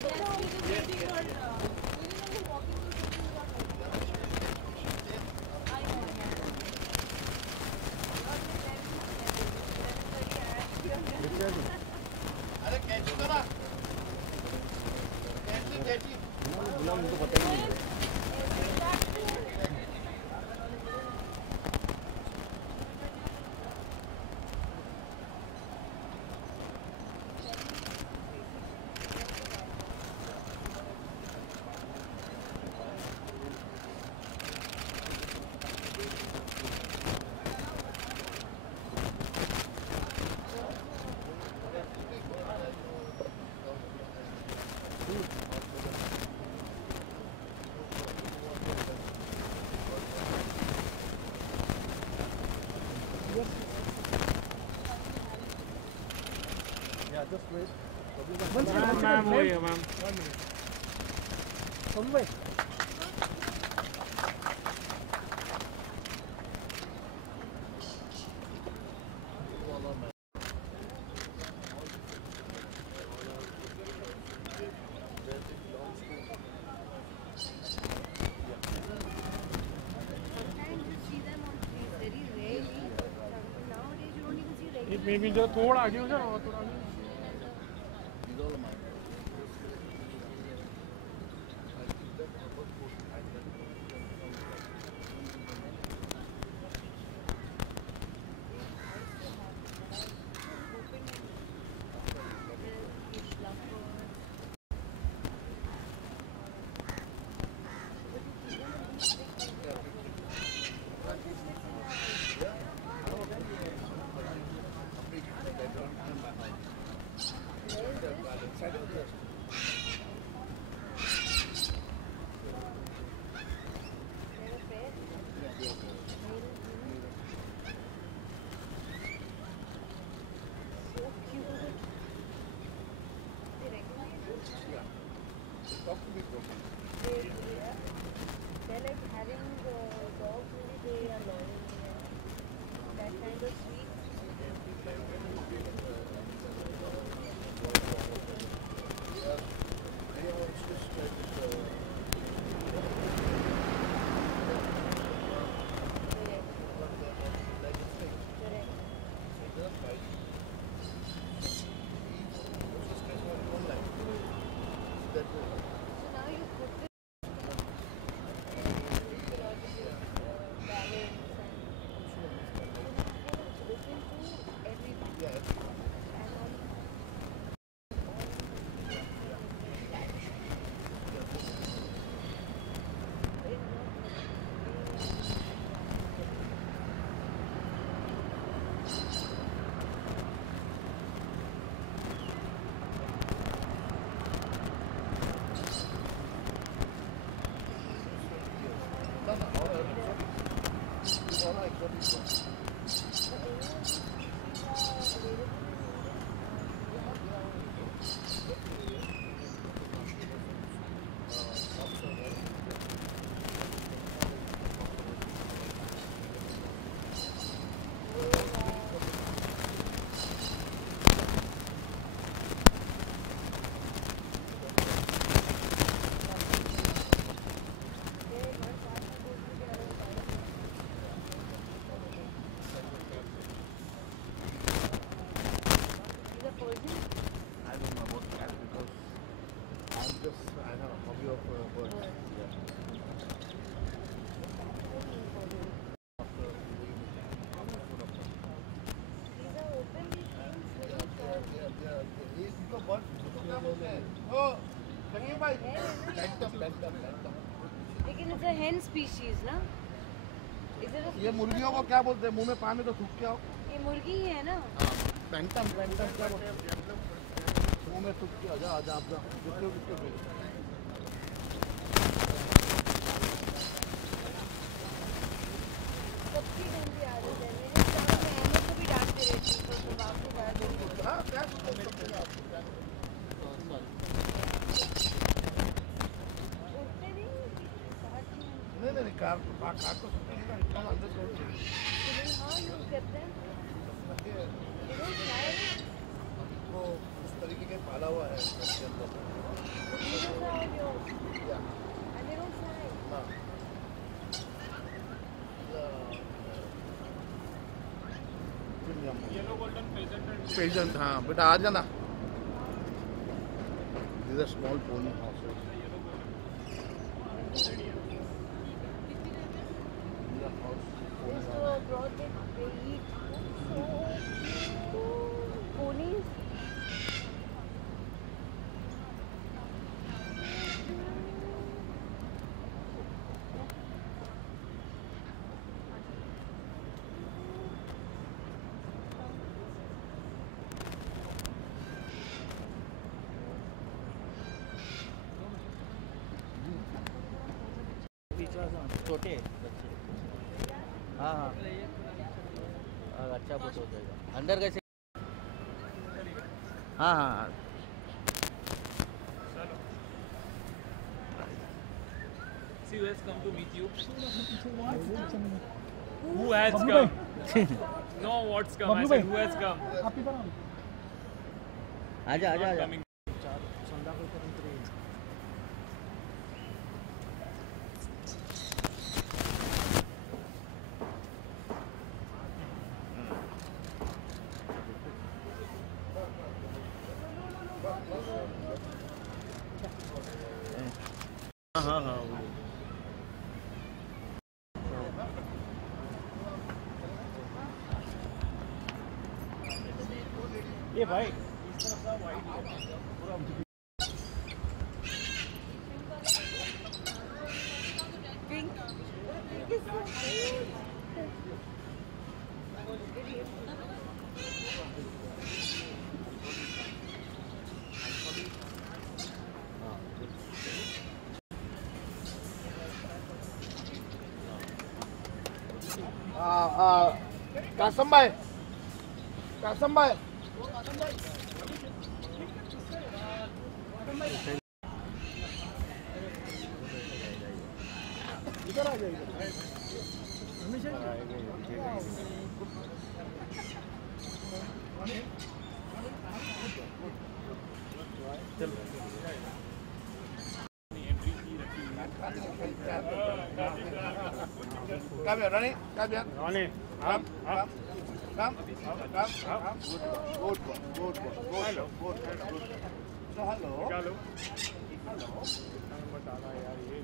अरे कैची करा कैची बुला मुझे पता ही नहीं just wait. Ma'am, ma'am. Mumbai. Maybe just थोड़ा आगे हो जाओ थोड़ा आगे They're like having dogs only, they are loyal. That kind of sweet. लेकिन it's a hen species ना? ये मुर्गियों को क्या बोलते हैं? मुंह में पानी तो थूक के आओ। ये मुर्गी ही है ना? पेंटम क्या बोलते हैं? मुंह में थूक के आजा आजा आप जा। कितने सबकी गंदी आदत है। मेरे साथ में एमओ को भी डांटते रहती हूँ तो बाप को डांट देती हूँ। हाँ क्या बोलते हैं आप? नहीं कार को इतना अंदर छोड़ दो। हाँ यूज करते हैं। वो उस तरीके के पाला हुआ है घर के अंदर। These are all yours. Yeah. And they don't fly. No. Yellow golden pheasant and Peasant, हाँ बेटा आ जाना. These are small pony horses. These are horse pony This horses. brought it, they eat. So cute. Ponies. छोटे बच्चे. हाँ हाँ अच्छा बहुत हो जाएगा. अंदर कैसे? हाँ हाँ See who has come to meet you. Who has come? No, what's come? I said who has come? आजा आजा आजा. Coming. हाँ हाँ ये भाई Pink. Pink is so cute. Kasam bhai. Kasam bhai. इधर आ जाइए. हमेशा Come here, Ronnie. Come here. Ronnie, Come. Good boy. Good boy. Hello. Good. So hello. Hello. Hello. बताना यार ये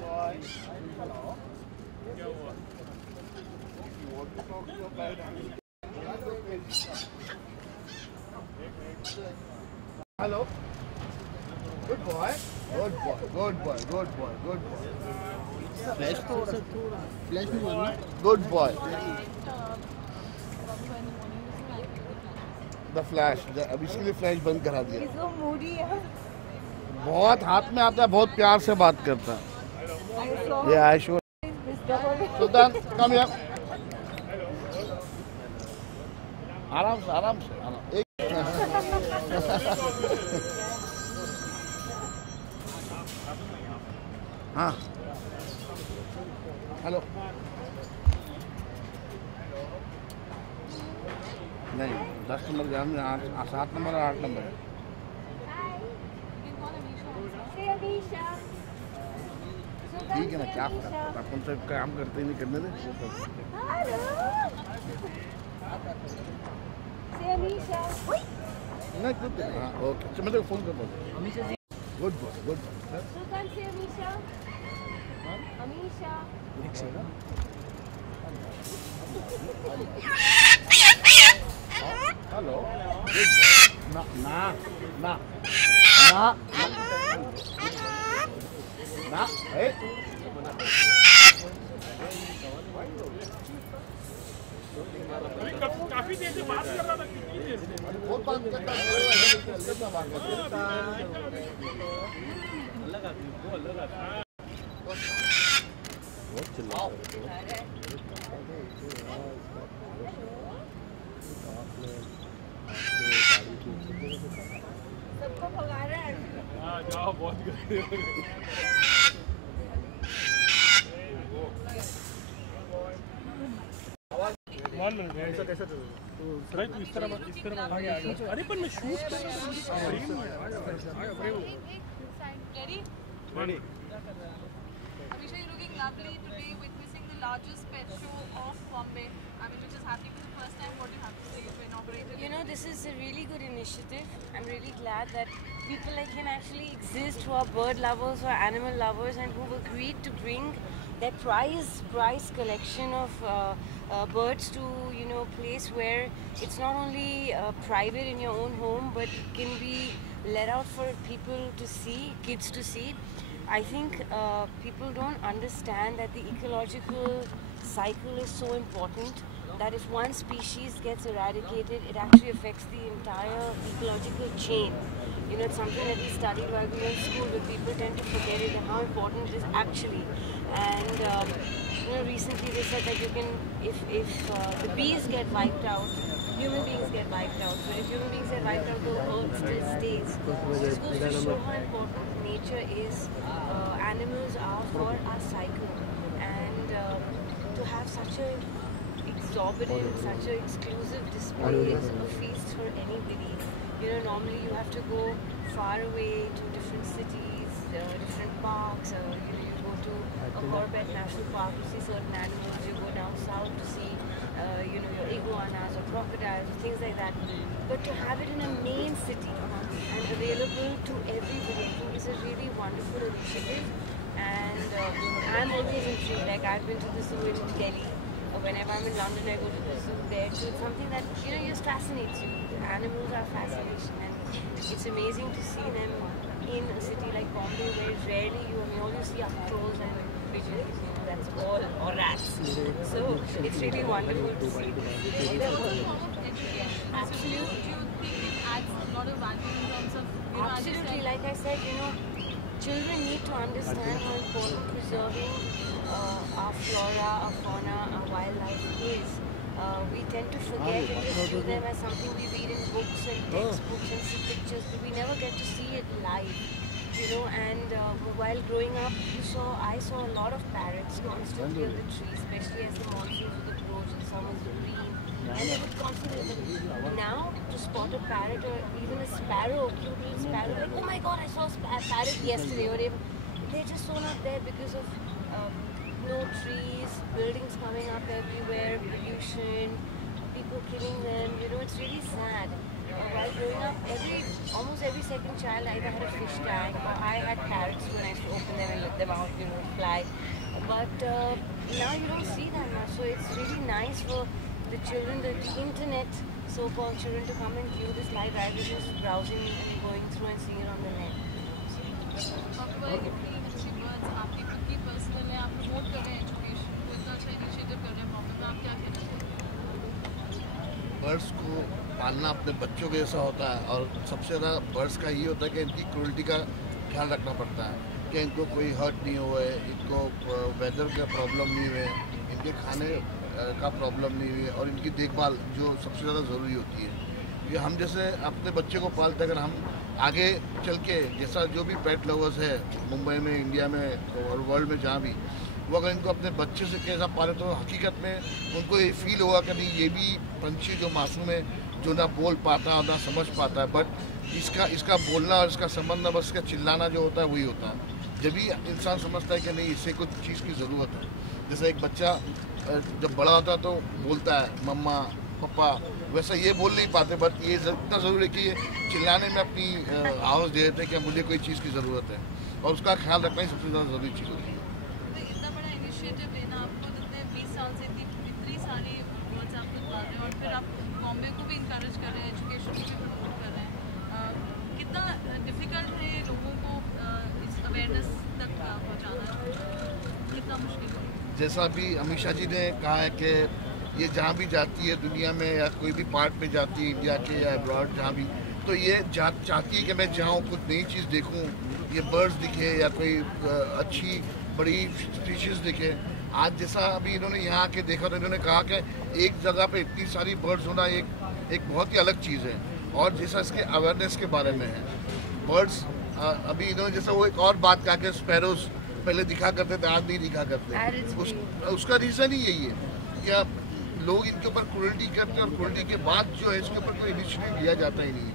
Boy. Hello. क्या हुआ? You want to talk to your parents? Hello. Good boy. Good boy. Good boy. Good boy. Good boy. Flash थोड़ा flash नहीं बोलना. Good boy. The flash. अब इसके लिए फ्लैश बंद करा दिया. He's so moody. बहुत हाथ में आता है, बहुत प्यार से बात करता है. I saw Yeah, I sure. disturbed. Sultan, come here. आराम से आराम. एक हाँ. हेलो. नहीं 10 नंबर ग्राम में 7 नंबर और 8 नंबर. Say Ameesha. ठीक है ना, क्या करता है, अपन तो काम करते ही नहीं करने दे. Hello. Say Ameesha. नहीं कुछ हाँ ओके. चल मैं तेरे को फोन कर दूँ. Good boy. Sultan, say Ameesha. Ameesha. Hello. ना ना ना ना ना ए काफी देर से बात कर रहा था कितनी देर से? बहुत बात करता है. सबको भगा रहा है. हाँ जाओ बहुत गए. 1 minute. ऐसा कैसा चल राइट इस तरह आगे अरे पर मैं शूट कर रहा हूँ Ready? Ready Ameesha, you're looking lovely today, witnessing the largest pet show of Bombay. I mean, which is happening for the first time. What do you have to say? It's inaugurated. You know, this is a really good initiative. I'm really glad that people like him actually exist who are bird lovers or animal lovers and who've agreed to bring their prize collection of birds to, you know, a place where it's not only private in your own home but can be let out for people to see, kids to see. I think people don't understand that the ecological cycle is so important, that if one species gets eradicated, it actually affects the entire ecological chain. You know, it's something that we studied while we were in school, but people tend to forget it and how important it is actually. And you know, recently they said that you can, if the bees get wiped out, human beings get wiped out. But if human beings get wiped out, the earth still stays. So this goes to show how important nature is. Animals are for our cycle, and to have such a exorbitant, such an exclusive display is a feast for anybody. You know, normally you have to go far away to different cities, different parks. You know, you go to a Corbett National Park to see certain animals. You go down south to see, you know, your iguanas or crocodiles or things like that. But to have it in a main city and available to everybody, I think is a really wonderful initiative. And I'm always intrigued. Like, I've been to the zoo in Delhi. Whenever I'm in London, I go to the zoo there. So it's something that, you know, just fascinates you. The animals are fascination, and it's amazing to see them in a city like Bombay, where rarely all you see are crows and pigeons. You know, that's all, or rats. So it's really wonderful to see. Absolutely. Do you think it adds a lot of value in terms of, you know, Absolutely. Like I said, you know, children need to understand how important preserving our flora, our fauna, our wildlife is. We tend to forget and just view them as something we read in books and textbooks and see pictures, but we never get to see it live. You know, and while growing up, I saw a lot of parrots constantly on the trees, especially as the monsoons would approach and summer's green. And they would constantly, now to spot a parrot or even a sparrow, cute little sparrow, like, oh my god, I saw a parrot yesterday, or they're just so not there because of no trees, buildings coming up everywhere, pollution, people killing them. You know, it's really sad. While growing up, almost every second child either had a fish tank or I had parrots when I used to open them and let them out, you know, fly. But now you don't see that much, so it's really nice for the children, the internet, so-called children, to come and view this live rather than just browsing and going through and seeing it on the net. आपकी खुद की personal है, आप promote कर रहे हैं education को, इतना अच्छा इनिशिएटिव कर रहे हैं बॉम्बे में, आप क्या कहना चाहेंगे? बर्ड्स को पालना अपने बच्चों के जैसा होता है, और सबसे ज़्यादा बर्ड्स का ये होता है कि इनकी क्रूरल्टी का ख्याल रखना पड़ता है कि इनको कोई हर्ट नहीं हुए, इनको वेदर का प्रॉब्लम नहीं हुए, इनके खाने का प्रॉब्लम नहीं हुई, और इनकी देखभाल जो सबसे ज़्यादा ज़रूरी होती है। ये हम जैसे अपने बच्चे को पालते हैं, अगर हम आगे चल के जैसा जो भी पेट लवर्स है मुंबई में, इंडिया में और वर्ल्ड में जहाँ भी, वो अगर इनको अपने बच्चे से कैसा पाले तो हकीकत में उनको ये फील होगा कि नहीं, ये भी पंछी जो मासूम है, जो ना बोल पाता और ना समझ पाता है, बट इसका बोलना और इसका समझना, बस इसका चिल्लाना जो होता है वही होता है। जब भी इंसान समझता है कि नहीं, इससे कुछ चीज़ की ज़रूरत है। जैसे एक बच्चा जब बड़ा होता है तो बोलता है मम्मा पापा, वैसा ये बोल नहीं पाते, बट ये इतना ज़रूरी है कि ये चिल्लाने में अपनी आवाज़ दे देते हैं कि मुझे कोई चीज़ की ज़रूरत है, और उसका ख्याल रखना ही सबसे ज़्यादा ज़रूरी चीज़ होती है। तो इतना बड़ा इनिशिएटिव लेना, आपको जितने 20 साल से इतनी सारी बर्ड्स आप खुद पाल रहे हैं, और फिर आप बॉम्बे को भी इंकरेज कर रहे हैं, एजुकेशन को भी प्रमोट कर रहे हैं, कितना डिफ़िकल्ट है लोगों को इस अवेयरनेस तक पहुँचाना, कितना मुश्किल है? जैसा अभी अमीशा जी ने कहा है कि ये जहाँ भी जाती है दुनिया में, या कोई भी पार्ट में जाती है इंडिया के या अब्रॉड जहाँ भी, तो ये चाहती है कि मैं जाऊँ, कुछ नई चीज़ देखूँ, ये बर्ड्स दिखे या कोई अच्छी बड़ी स्पीशीज़ दिखे। आज जैसा अभी इन्होंने यहाँ आके देखा, तो इन्होंने कहा कि एक जगह पे इतनी सारी बर्ड्स होना एक बहुत ही अलग चीज़ है, और जैसा इसके अवेयरनेस के बारे में है। बर्ड्स अभी इन्होंने जैसा वो एक और बात कहा कि स्पैरोज पहले दिखा करते थे, आज नहीं दिखा करते। उसका रीज़न ही यही है कि लोग इनके ऊपर क्रूरल्टी करते हैं और क्रूरल्टी के बाद जो है इसके ऊपर कोई इनिशिएटिव लिया जाता ही नहीं।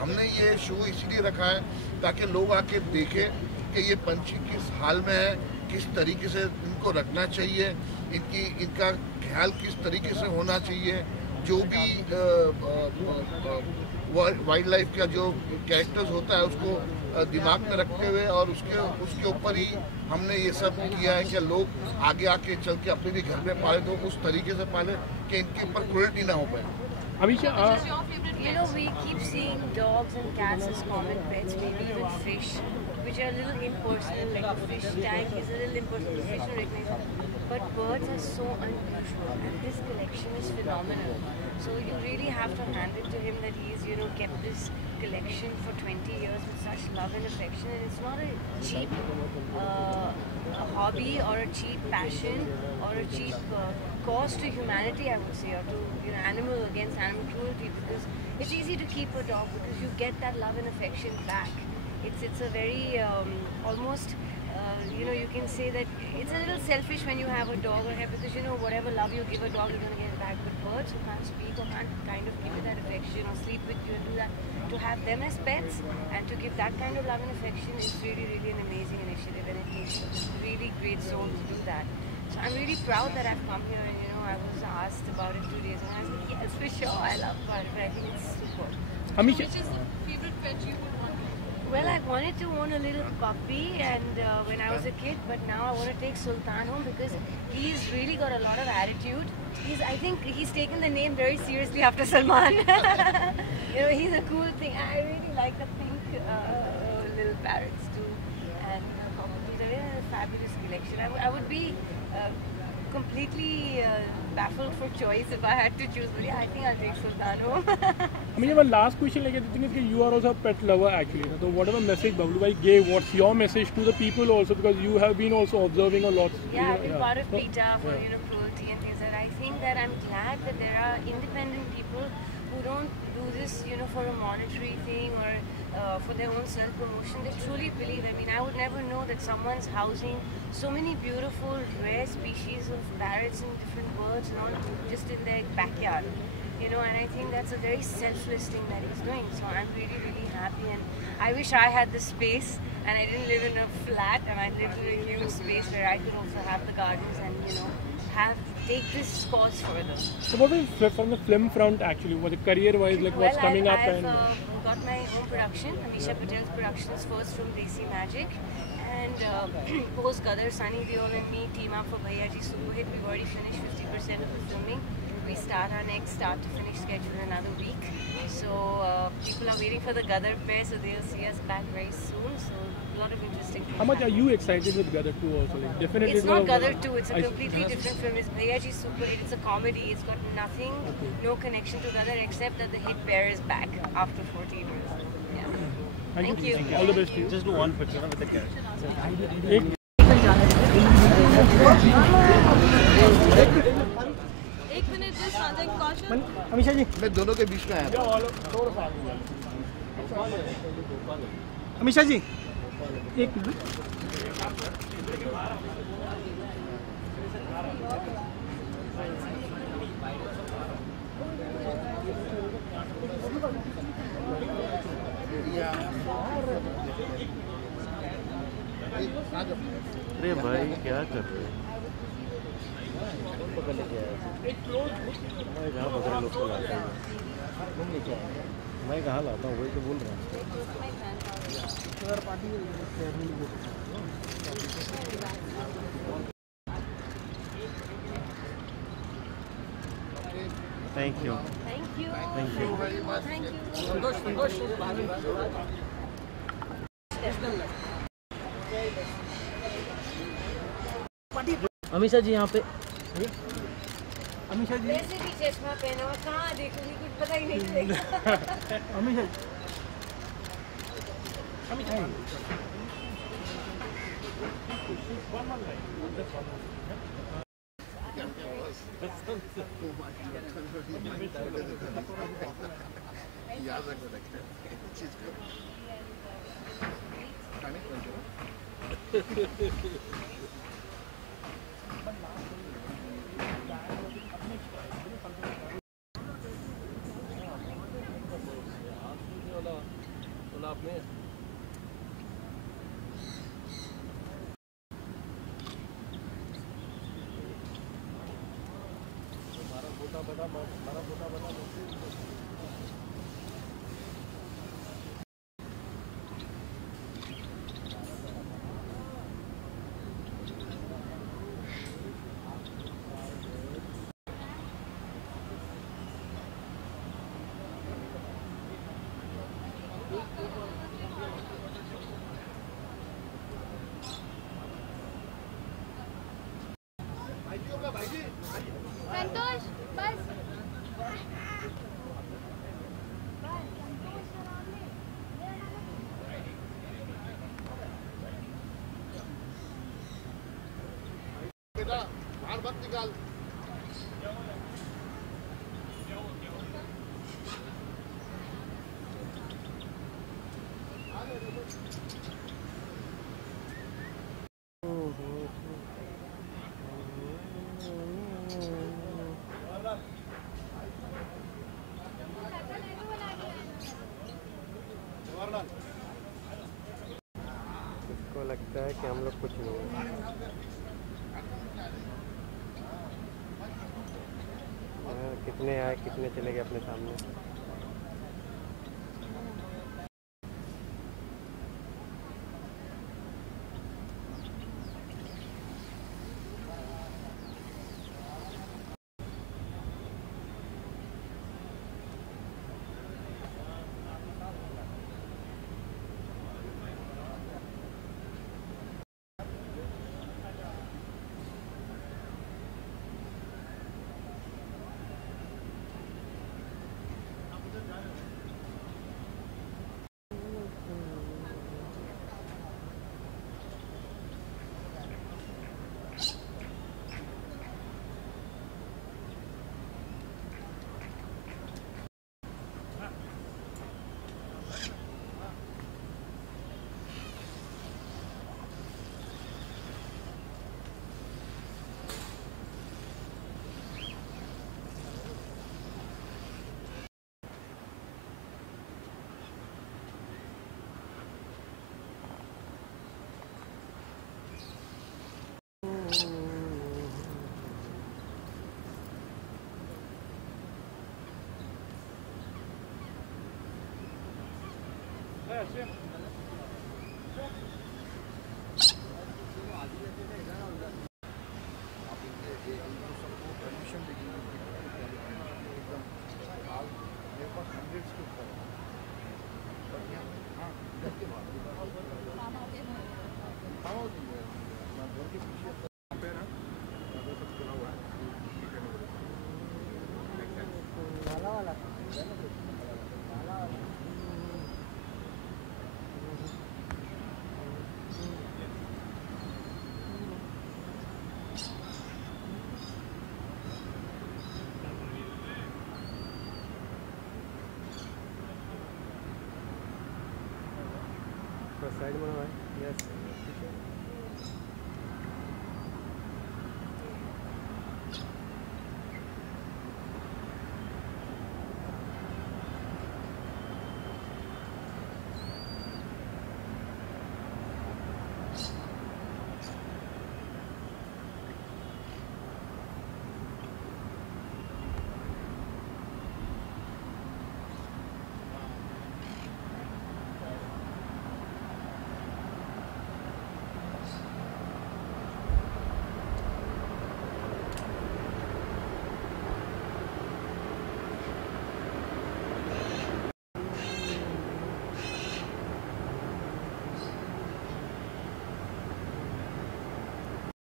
हमने ये शो इसीलिए रखा है ताकि लोग आके देखें कि ये पंछी किस हाल में है, किस तरीके से इनको रखना चाहिए, इनका ख्याल किस तरीके से होना चाहिए। जो भी वाइल्ड लाइफ का जो कैरेक्टर्स होता है उसको दिमाग में रखते हुए और उसके ऊपर ही हमने ये सब किया है कि लोग आगे आके चल के अपने भी घर में पाले तो उस तरीके से पाले कि इनके ऊपर क्रूरल्टी ना हो पाए। Which is your favorite You know, we keep seeing dogs and cats as common pets, maybe even fish, which are a little impersonal, like a fish tank is a little impersonal, the fish recognition. But birds are so unusual, and this collection is phenomenal. So you really have to hand it to him that he's, you know, kept this collection for 20 years with such love and affection, and it's not a cheap a hobby or a cheap passion or a cheap cause to humanity, I would say, or to, you know, against animal cruelty, because it's easy to keep a dog because you get that love and affection back. It's a very almost you know, you can say that it's a little selfish when you have a dog or because, you know, whatever love you give a dog, you're going to get it back. But birds who can't speak or can't kind of give you that affection or sleep with you and do that, to have them as pets and to give that kind of love and affection is really, really an amazing initiative, and it takes a really great soul to do that. So I'm really proud that I've come here, and, you know, I was asked about it 2 days ago, and I said, yes, for sure, I love birds, but I think it's super. Which is the favorite pet you would want to own? Well, I wanted to own a little puppy and when I was a kid, but now I want to take Sultan home because he's really got a lot of attitude. I think he's taken the name very seriously after Salman. You know, he's a cool thing. I really like the pink little parrots too, and cockatoos. A fabulous collection. I would be completely baffled for choice if I had to choose, but yeah, I think I'll take Sultan home. I mean, one last question, like, the thing is, you are also a pet lover actually. So whatever message Bablu bhai gave, what's your message to the people also, because you have been also observing a lot. Yeah, I've been part of PETA for, you know, cruelty and things like that. I think that I'm glad that there are independent people who don't do this, you know, for a monetary thing or for their own self-promotion. They truly believe. I mean, I would never know that someone's housing so many beautiful, rare species of parrots and different birds and all just in their backyard. You know, and I think that's a very selfless thing that he's doing. So I'm really, really happy, and I wish I had the space and I didn't live in a flat and I lived in a huge space where I could also have the gardens and, you know, take this cause further. So what is from the film front actually, what career-wise, like what's coming up? I've got my own production, Ameesha Patel's Productions, first from Desi Magic, and post Gadar, Sunny Deol and me team up for Bhaiya Ji Super Hit. We've already finished 50% of the filming. We start our next start to finish schedule in another week. So people are waiting for the Gadar pair, so they'll see us back very soon. So a lot of interesting things. How much are you excited with Gadar 2 also? Like, definitely it's not Gadar 2, it's a completely different film. It's Bhaiya Ji Super Hit, it's a comedy. It's got nothing, no connection to Gadar except that the hit pair is back after 14 years. Yeah. Thank you. All the best to you. Just do one picture with the cat. एक minute just Sanjay caution. Amisha ji, मैं दोनों के बीच में आया था। अमीशा जी, एक minute. अरे भाई क्या कर रहे हैं? पकड़ लेके आया मैं कहाँ पकड़ लोग को लाता हूँ, मैं कहाँ लाता हूँ, वही तो बोल रहा हूँ। Thank you. Thank you. Thank you very much. Amisha ji यहाँ पे। अमीशा जी, वैसे भी चश्मा पहना हुआ कहाँ देखूंगी, कुछ पता ही नहीं चलेगा। अमीशा जी, अमीशा जी। याद रखना चीज को संतोष बस बेटा बाहर मत निकाल। इसको लगता है कि हम लोग कुछ नहीं हैं। कितने आए कितने चले गए अपने सामने। Yes,